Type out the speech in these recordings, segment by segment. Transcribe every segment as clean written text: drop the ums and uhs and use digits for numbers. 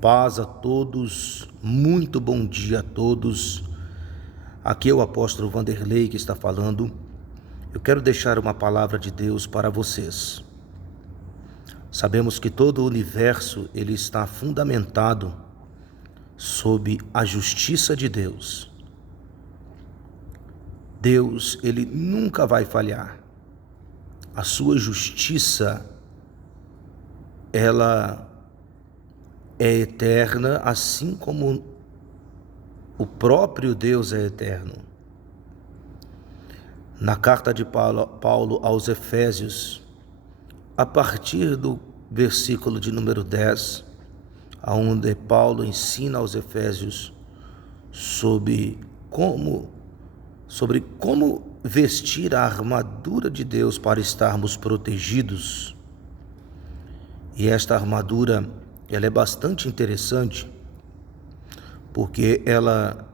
Paz a todos, muito bom dia a todos. Aqui é o apóstolo Vanderlei que está falando. Eu quero deixar uma palavra de Deus para vocês. Sabemos que todo o universo ele está fundamentado sob a justiça de Deus. Deus, ele nunca vai falhar. A sua justiça, ela é eterna, assim como o próprio Deus é eterno. Na carta de Paulo aos Efésios, a partir do versículo de número 10, onde Paulo ensina aos Efésios sobre como vestir a armadura de Deus para estarmos protegidos. E esta armadura, ela é bastante interessante, porque ela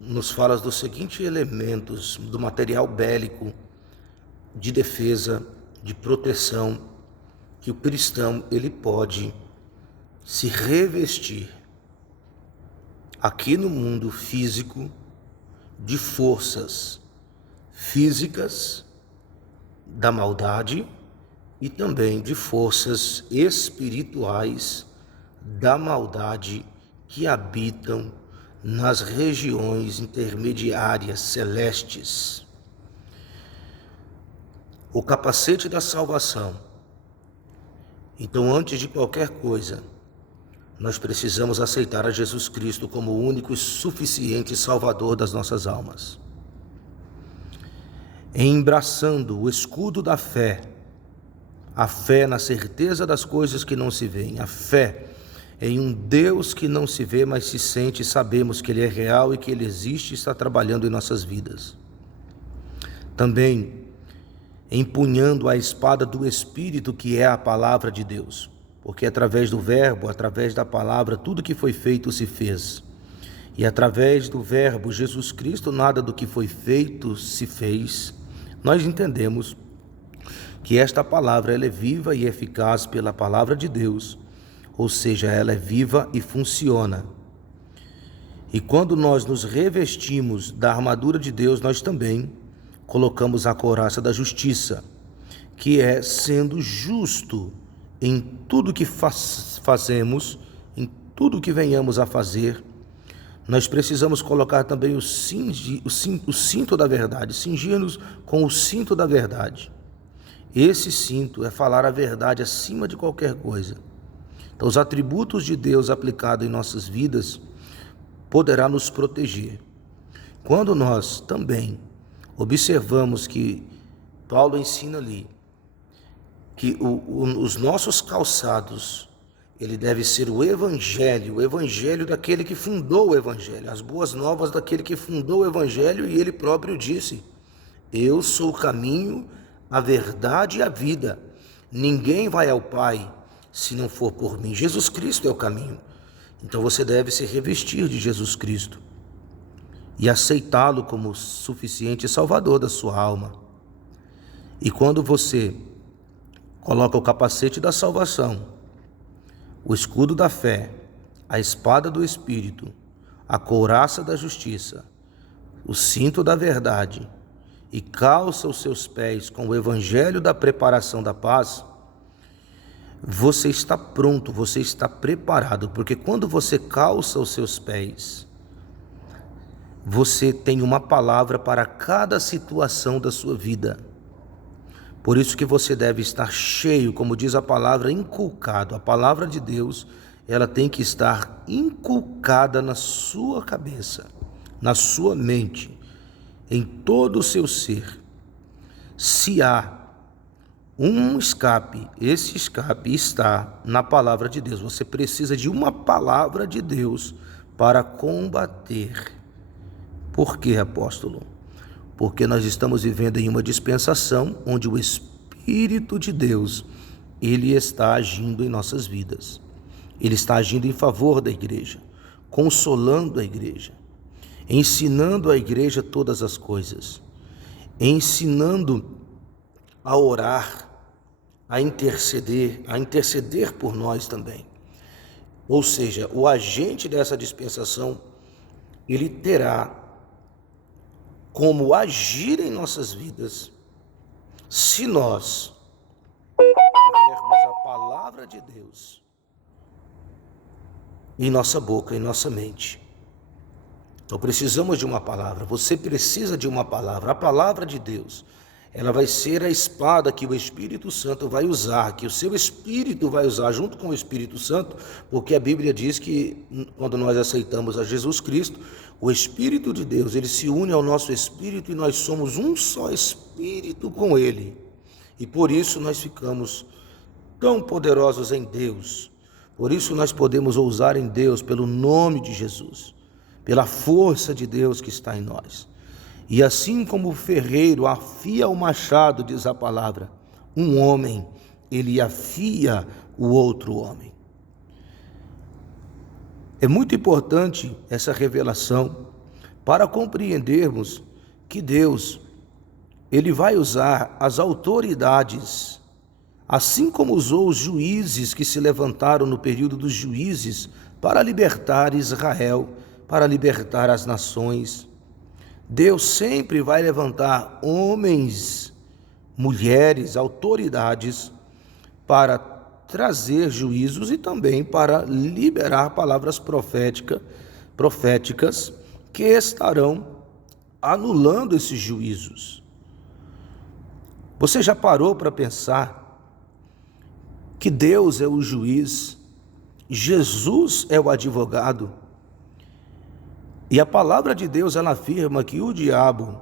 nos fala dos seguintes elementos do material bélico de defesa, de proteção, que o cristão ele pode se revestir aqui no mundo físico de forças físicas da maldade e também de forças espirituais da maldade que habitam nas regiões intermediárias celestes. O capacete da salvação. Então, antes de qualquer coisa, nós precisamos aceitar a Jesus Cristo como o único e suficiente Salvador das nossas almas. Embraçando o escudo da fé, a fé na certeza das coisas que não se veem, a fé em um Deus que não se vê, mas se sente, e sabemos que Ele é real e que Ele existe e está trabalhando em nossas vidas. Também empunhando a espada do Espírito, que é a palavra de Deus, porque através do verbo, através da palavra, tudo que foi feito se fez. E através do verbo Jesus Cristo, nada do que foi feito se fez. Nós entendemos que esta palavra ela é viva e eficaz pela palavra de Deus, ou seja, ela é viva e funciona. E quando nós nos revestimos da armadura de Deus, nós também colocamos a couraça da justiça, que é sendo justo em tudo que fazemos, em tudo que venhamos a fazer. Nós precisamos colocar também o cinto da verdade, cingir-nos com o cinto da verdade. Esse cinto é falar a verdade acima de qualquer coisa. Então, os atributos de Deus aplicados em nossas vidas poderá nos proteger. Quando nós também observamos que Paulo ensina ali que os nossos calçados, ele deve ser o evangelho daquele que fundou o evangelho, as boas novas daquele que fundou o evangelho, e ele próprio disse: eu sou o caminho, a verdade e a vida. Ninguém vai ao Pai se não for por mim. Jesus Cristo é o caminho. Então você deve se revestir de Jesus Cristo e aceitá-lo como suficiente Salvador da sua alma. E quando você coloca o capacete da salvação, o escudo da fé, a espada do Espírito, a couraça da justiça, o cinto da verdade, e calça os seus pés com o evangelho da preparação da paz, você está pronto, você está preparado, porque quando você calça os seus pés, você tem uma palavra para cada situação da sua vida. Por isso que você deve estar cheio, como diz a palavra, inculcado. A palavra de Deus, ela tem que estar inculcada na sua cabeça, na sua mente, em todo o seu ser. Se há um escape, esse escape está na palavra de Deus. Você precisa de uma palavra de Deus para combater. Por quê, apóstolo? Porque nós estamos vivendo em uma dispensação onde o Espírito de Deus, ele está agindo em nossas vidas. Ele está agindo em favor da igreja, consolando a igreja, ensinando a igreja todas as coisas, ensinando a orar, a interceder por nós também. Ou seja, o agente dessa dispensação, ele terá como agir em nossas vidas se nós tivermos a palavra de Deus em nossa boca, em nossa mente. Então precisamos de uma palavra, você precisa de uma palavra, a palavra de Deus. Ela vai ser a espada que o Espírito Santo vai usar, que o seu Espírito vai usar junto com o Espírito Santo, porque a Bíblia diz que quando nós aceitamos a Jesus Cristo, o Espírito de Deus, ele se une ao nosso Espírito e nós somos um só Espírito com ele. E por isso nós ficamos tão poderosos em Deus. Por isso nós podemos ousar em Deus pelo nome de Jesus, pela força de Deus que está em nós. E assim como o ferreiro afia o machado, diz a palavra, um homem, ele afia o outro homem. É muito importante essa revelação para compreendermos que Deus, ele vai usar as autoridades, assim como usou os juízes que se levantaram no período dos juízes para libertar Israel, para libertar as nações. Deus sempre vai levantar homens, mulheres, autoridades para trazer juízos e também para liberar palavras proféticas que estarão anulando esses juízos. Você já parou para pensar que Deus é o juiz, Jesus é o advogado? E a palavra de Deus, ela afirma que o diabo,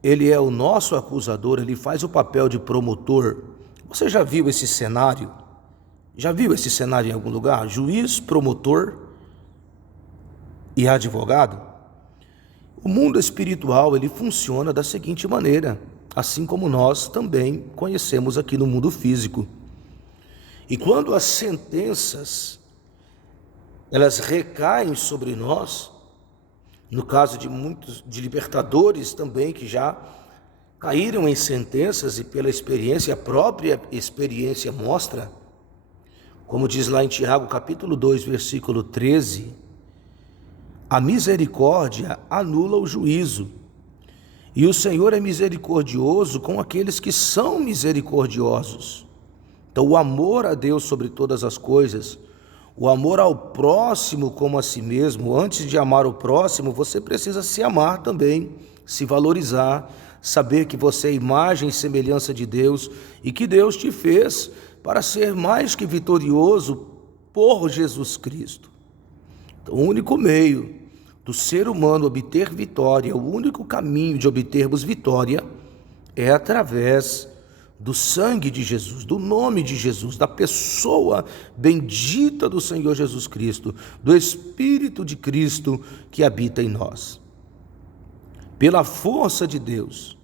ele é o nosso acusador, ele faz o papel de promotor. Você já viu esse cenário? Já viu esse cenário em algum lugar? Juiz, promotor e advogado? O mundo espiritual, ele funciona da seguinte maneira, assim como nós também conhecemos aqui no mundo físico. E quando as sentenças, elas recaem sobre nós, no caso de muitos de libertadores também que já caíram em sentenças e pela experiência, a própria experiência mostra, como diz lá em Tiago capítulo 2, versículo 13, a misericórdia anula o juízo, e o Senhor é misericordioso com aqueles que são misericordiosos. Então o amor a Deus sobre todas as coisas, o amor ao próximo como a si mesmo, antes de amar o próximo, você precisa se amar também, se valorizar, saber que você é imagem e semelhança de Deus e que Deus te fez para ser mais que vitorioso por Jesus Cristo. Então, o único meio do ser humano obter vitória, o único caminho de obtermos vitória é através do sangue de Jesus, do nome de Jesus, da pessoa bendita do Senhor Jesus Cristo, do Espírito de Cristo que habita em nós. Pela força de Deus,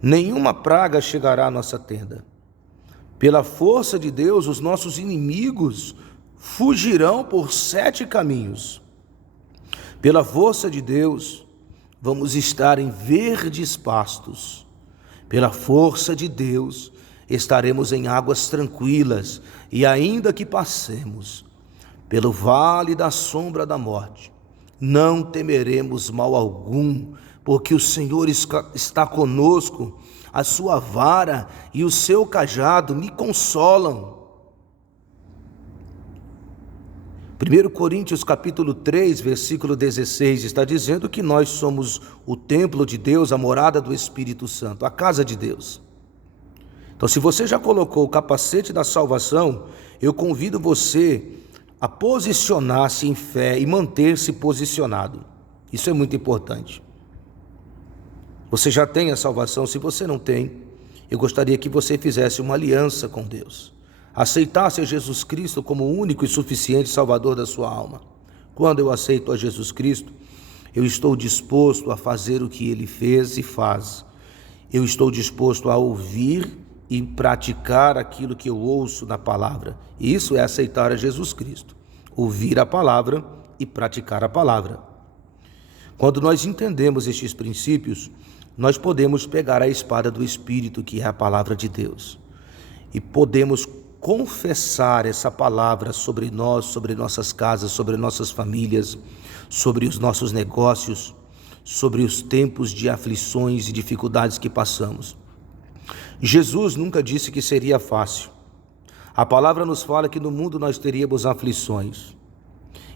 nenhuma praga chegará à nossa tenda. Pela força de Deus, os nossos inimigos fugirão por 7 caminhos. Pela força de Deus, vamos estar em verdes pastos. Pela força de Deus, estaremos em águas tranquilas, e ainda que passemos pelo vale da sombra da morte, não temeremos mal algum, porque o Senhor está conosco, a sua vara e o seu cajado me consolam. 1 Coríntios capítulo 3, versículo 16, está dizendo que nós somos o templo de Deus, a morada do Espírito Santo, a casa de Deus. Então, se você já colocou o capacete da salvação, eu convido você a posicionar-se em fé e manter-se posicionado. Isso é muito importante. Você já tem a salvação? Se você não tem, eu gostaria que você fizesse uma aliança com Deus. Aceitasse a Jesus Cristo como o único e suficiente Salvador da sua alma. Quando eu aceito a Jesus Cristo, eu estou disposto a fazer o que Ele fez e faz. Eu estou disposto a ouvir e praticar aquilo que eu ouço na palavra. E isso é aceitar a Jesus Cristo. Ouvir a palavra e praticar a palavra. Quando nós entendemos estes princípios, nós podemos pegar a espada do Espírito, que é a palavra de Deus, e podemos confessar essa palavra sobre nós, sobre nossas casas, sobre nossas famílias, sobre os nossos negócios, sobre os tempos de aflições e dificuldades que passamos. Jesus nunca disse que seria fácil. A palavra nos fala que no mundo nós teríamos aflições.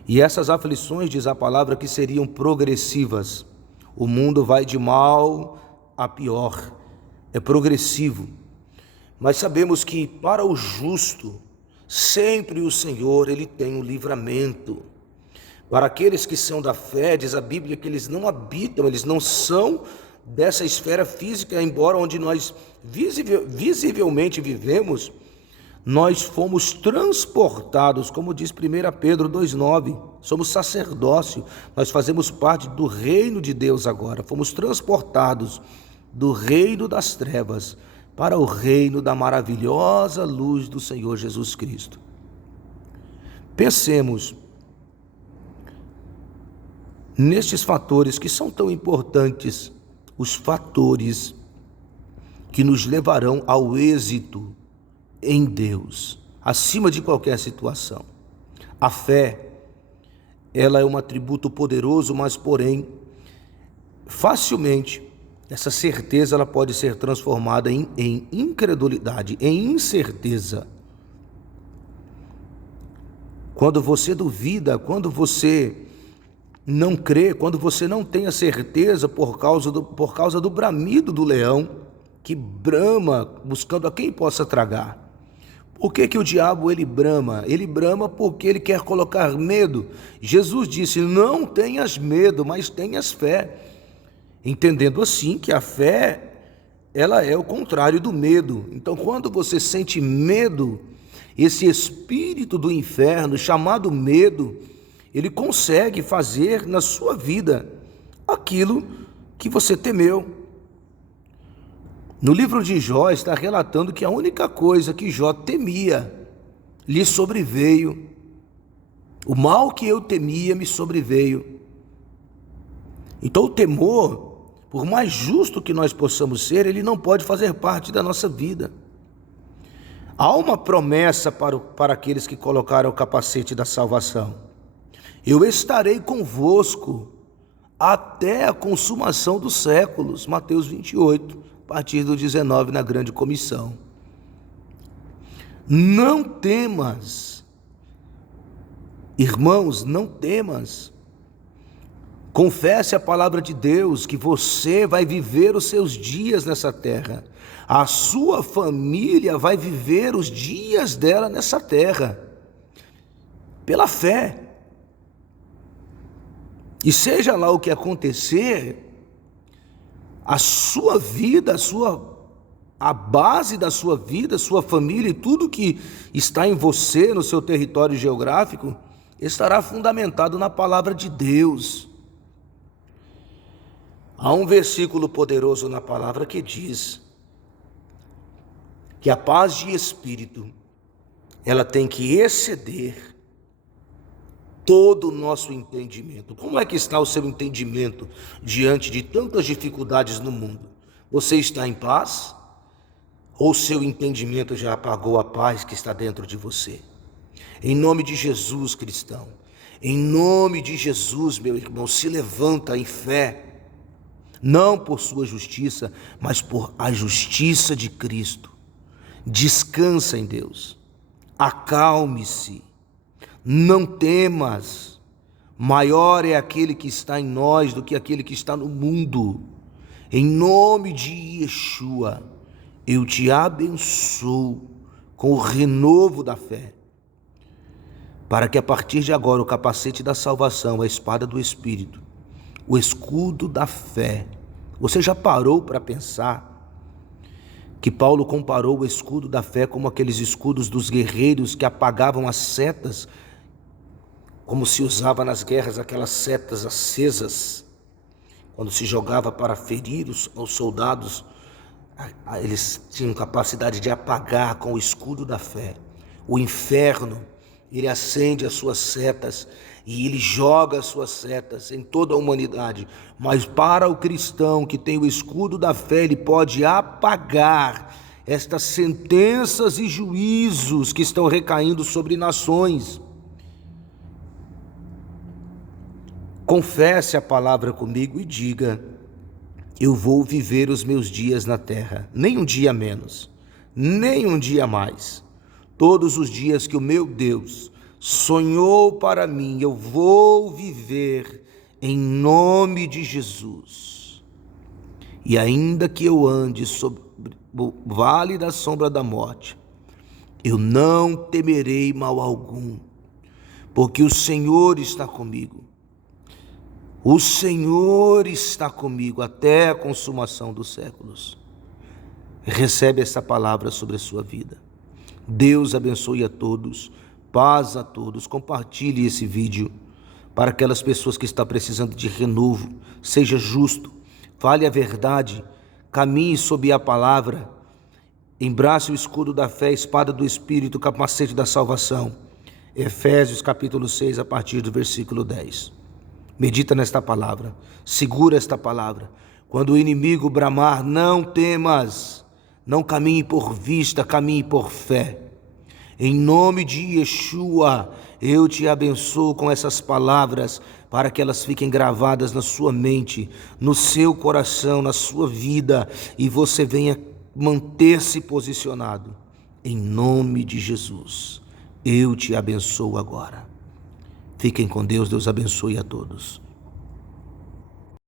E essas aflições, diz a palavra, que seriam progressivas. O mundo vai de mal a pior, é progressivo. Mas sabemos que para o justo, sempre o Senhor, Ele tem um livramento. Para aqueles que são da fé, diz a Bíblia que eles não habitam, eles não são dessa esfera física, embora onde nós visivelmente vivemos, nós fomos transportados, como diz 1 Pedro 2,9, somos sacerdócio, nós fazemos parte do reino de Deus agora, fomos transportados do reino das trevas para o reino da maravilhosa luz do Senhor Jesus Cristo. Pensemos nestes fatores que são tão importantes, os fatores que nos levarão ao êxito em Deus, acima de qualquer situação. A fé, ela é um atributo poderoso, mas porém, facilmente, essa certeza ela pode ser transformada em incredulidade, em incerteza. Quando você duvida, quando você não crê, quando você não tem a certeza por causa do bramido do leão, que brama buscando a quem possa tragar. Por que o diabo ele brama? Ele brama porque ele quer colocar medo. Jesus disse, não tenhas medo, mas tenhas fé. Entendendo assim que a fé, ela é o contrário do medo. Então, quando você sente medo, esse espírito do inferno, chamado medo, ele consegue fazer na sua vida aquilo que você temeu. No livro de Jó está relatando que a única coisa que Jó temia lhe sobreveio. O mal que eu temia me sobreveio. Então o temor, por mais justo que nós possamos ser, ele não pode fazer parte da nossa vida. Há uma promessa para aqueles que colocaram o capacete da salvação. Eu estarei convosco até a consumação dos séculos. Mateus 28. A partir do 19, na grande comissão. Não temas, irmãos, não temas. Confesse a palavra de Deus que você vai viver os seus dias nessa terra. A sua família vai viver os dias dela nessa terra. Pela fé. E seja lá o que acontecer, a sua vida, a base da sua vida, sua família e tudo que está em você, no seu território geográfico, estará fundamentado na palavra de Deus. Há um versículo poderoso na palavra que diz que a paz de espírito, ela tem que exceder todo o nosso entendimento. Como é que está o seu entendimento diante de tantas dificuldades no mundo? Você está em paz? Ou seu entendimento já apagou a paz que está dentro de você? Em nome de Jesus, cristão, em nome de Jesus, meu irmão, se levanta em fé, não por sua justiça, mas por a justiça de Cristo. Descansa em Deus, acalme-se. Não temas, maior é aquele que está em nós do que aquele que está no mundo. Em nome de Yeshua, eu te abençoo com o renovo da fé, para que a partir de agora o capacete da salvação, a espada do Espírito, o escudo da fé. Você já parou para pensar que Paulo comparou o escudo da fé como aqueles escudos dos guerreiros que apagavam as setas, como se usava nas guerras aquelas setas acesas, quando se jogava para ferir os soldados, eles tinham capacidade de apagar com o escudo da fé. O inferno, ele acende as suas setas e ele joga as suas setas em toda a humanidade, mas para o cristão que tem o escudo da fé, ele pode apagar estas sentenças e juízos que estão recaindo sobre nações. Confesse a palavra comigo e diga: eu vou viver os meus dias na terra, nem um dia menos, nem um dia mais. Todos os dias que o meu Deus sonhou para mim, eu vou viver em nome de Jesus. E ainda que eu ande sobre o vale da sombra da morte, eu não temerei mal algum, porque o Senhor está comigo. O Senhor está comigo até a consumação dos séculos. Recebe essa palavra sobre a sua vida. Deus abençoe a todos, paz a todos. Compartilhe esse vídeo para aquelas pessoas que estão precisando de renovo. Seja justo, fale a verdade, caminhe sob a palavra, embrace o escudo da fé, espada do Espírito, capacete da salvação. Efésios capítulo 6, a partir do versículo 10. Medita nesta palavra, segura esta palavra. Quando o inimigo bramar, não temas, não caminhe por vista, caminhe por fé. Em nome de Yeshua, eu te abençoo com essas palavras, para que elas fiquem gravadas na sua mente, no seu coração, na sua vida, e você venha manter-se posicionado. Em nome de Jesus, eu te abençoo agora. Fiquem com Deus, Deus abençoe a todos.